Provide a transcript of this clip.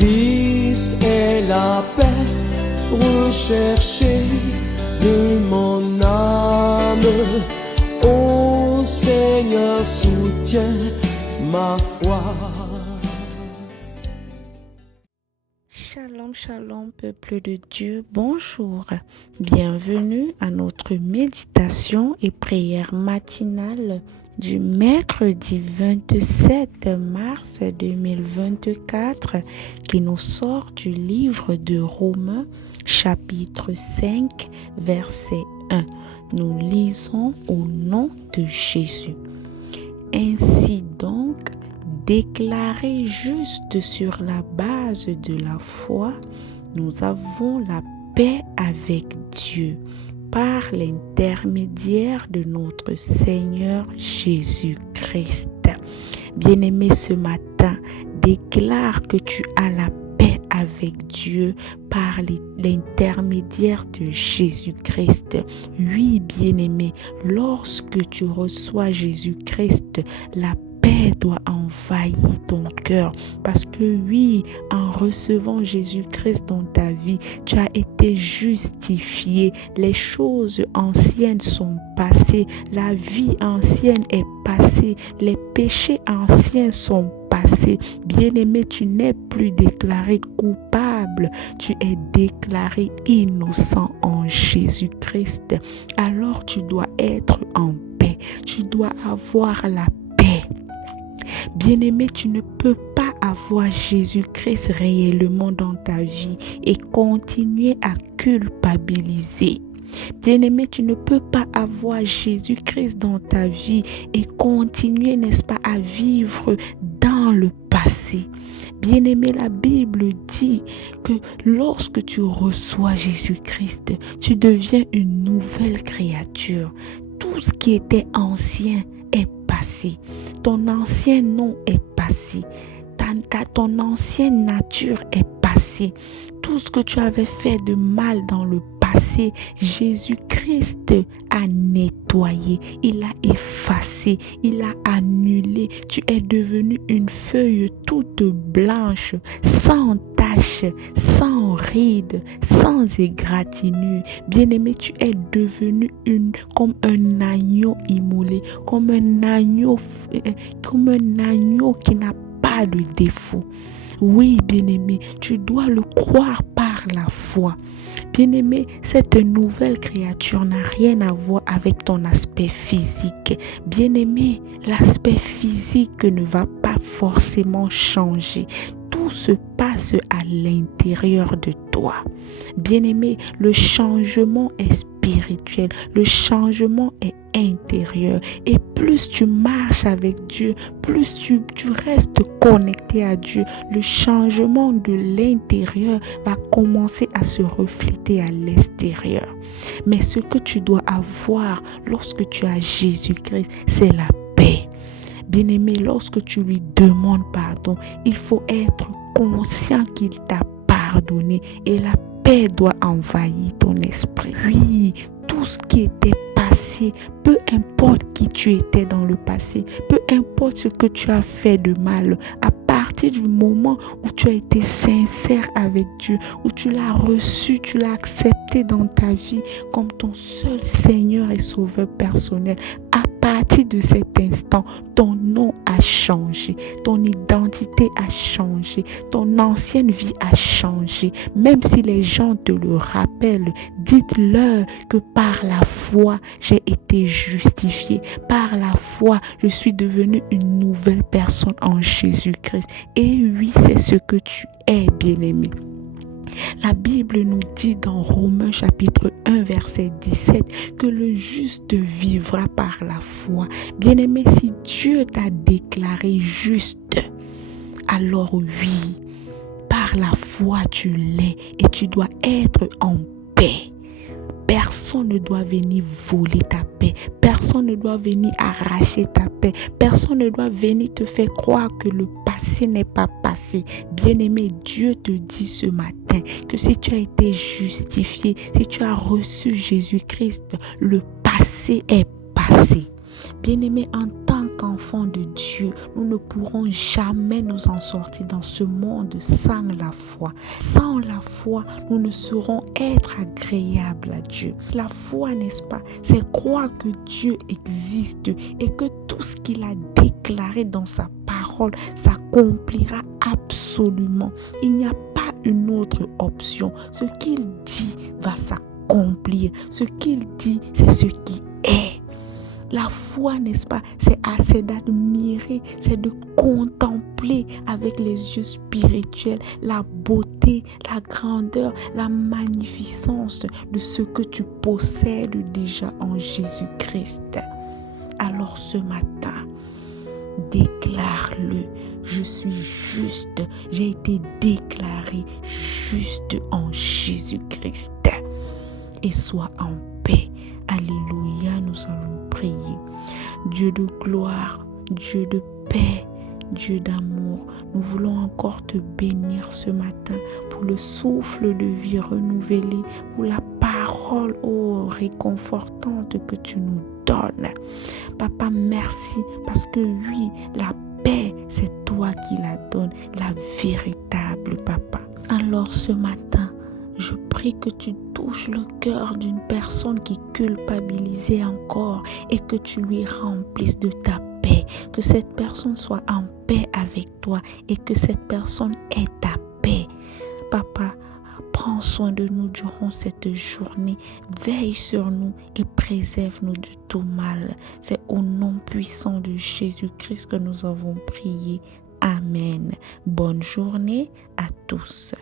Christ est la paix recherchée de mon âme. Ô Seigneur, soutiens ma foi. Shalom, shalom, peuple de Dieu, bonjour. Bienvenue à notre méditation et prière matinale du mercredi 27 mars 2024 qui nous sort du livre de Romains, chapitre 5, verset 1. Nous lisons au nom de Jésus. Ainsi donc, déclarés justes sur la base de la foi, nous avons la paix avec Dieu par l'intermédiaire de notre Seigneur Jésus-Christ. Bien-aimé, ce matin, déclare que tu as la paix avec Dieu par l'intermédiaire de Jésus-Christ. Oui, bien-aimé, lorsque tu reçois Jésus-Christ, la paix doit envahir ton cœur parce que oui, en recevant Jésus-Christ dans ta vie, tu as été justifié. Les choses anciennes sont passées, la vie ancienne est passée, les péchés anciens sont passés. Bien-aimé, tu n'es plus déclaré coupable, tu es déclaré innocent en Jésus-Christ. Alors tu dois être en paix, tu dois avoir la paix. Bien-aimé, tu ne peux pas avoir Jésus-Christ réellement dans ta vie et continuer à culpabiliser. Bien-aimé, tu ne peux pas avoir Jésus-Christ dans ta vie et continuer, n'est-ce pas, à vivre dans le passé. Bien-aimé, la Bible dit que lorsque tu reçois Jésus-Christ, tu deviens une nouvelle créature. Tout ce qui était ancien est passé. Ton ancien nom est passé. Ton ancienne nature est passée. Tout ce que tu avais fait de mal dans le passé, Jésus-Christ a nettoyé, il a effacé, il a annulé. Tu es devenu une feuille toute blanche, sans tache, sans ride, sans égratignure. Bien-aimé, tu es devenu comme un agneau immolé, comme un agneau qui n'a pas de défaut. Oui, bien-aimé, tu dois le croire par la foi. Bien-aimé, cette nouvelle créature n'a rien à voir avec ton aspect physique. Bien-aimé, l'aspect physique ne va pas forcément changer. Tout se passe à l'intérieur de toi. Bien-aimé, le changement est spirituel, le changement est intérieur. Et plus tu marches avec Dieu, plus tu restes connecté à Dieu, le changement de l'intérieur va commencer à se refléter à l'extérieur. Mais ce que tu dois avoir lorsque tu as Jésus-Christ, c'est la paix. Bien-aimé, lorsque tu lui demandes pardon, il faut être conscient qu'il t'a pardonné et la paix doit envahir ton esprit. Oui, tout ce qui était passé, peu importe qui tu étais dans le passé, peu importe ce que tu as fait de mal, à partir du moment où tu as été sincère avec Dieu, où tu l'as reçu, tu l'as accepté dans ta vie comme ton seul Seigneur et Sauveur personnel, à partir de cet instant, ton nom a changé, ton identité a changé, ton ancienne vie a changé. Même si les gens te le rappellent, dites-leur que par la foi, j'ai été justifié. Par la foi, je suis devenue une nouvelle personne en Jésus-Christ. Et oui, c'est ce que tu es, bien-aimé. La Bible nous dit dans Romains chapitre 1 verset 17 que le juste vivra par la foi. Bien-aimé, si Dieu t'a déclaré juste, alors oui, par la foi tu l'es et tu dois être en paix. Personne ne doit venir voler ta paix. Personne ne doit venir arracher ta paix. Personne ne doit venir te faire croire que le passé n'est pas passé. Bien-aimé, Dieu te dit ce matin que si tu as été justifié, si tu as reçu Jésus-Christ, le passé est passé. Bien-aimé, en tant qu'enfant enfants de Dieu, nous ne pourrons jamais nous en sortir dans ce monde sans la foi. Sans la foi, nous ne saurons être agréables à Dieu. La foi, n'est-ce pas, c'est croire que Dieu existe et que tout ce qu'il a déclaré dans sa parole s'accomplira absolument. Il n'y a pas une autre option. Ce qu'il dit va s'accomplir. Ce qu'il dit, c'est ce qui est. La foi, n'est-ce pas, c'est d'admirer, c'est de contempler avec les yeux spirituels la beauté, la grandeur, la magnificence de ce que tu possèdes déjà en Jésus-Christ. Alors ce matin, déclare-le. Je suis juste. J'ai été déclaré juste en Jésus-Christ. Et sois en paix. Alléluia, nous allons prier. Dieu de gloire, Dieu de paix, Dieu d'amour, nous voulons encore te bénir ce matin pour le souffle de vie renouvelé, pour la parole réconfortante que tu nous donnes. Papa, merci parce que oui, la paix, c'est toi qui la donnes, la véritable, Papa. Alors ce matin, je prie que tu touches le cœur d'une personne qui culpabilisait encore et que tu lui remplisses de ta paix. Que cette personne soit en paix avec toi et que cette personne ait ta paix. Papa, prends soin de nous durant cette journée. Veille sur nous et préserve-nous de tout mal. C'est au nom puissant de Jésus-Christ que nous avons prié. Amen. Bonne journée à tous.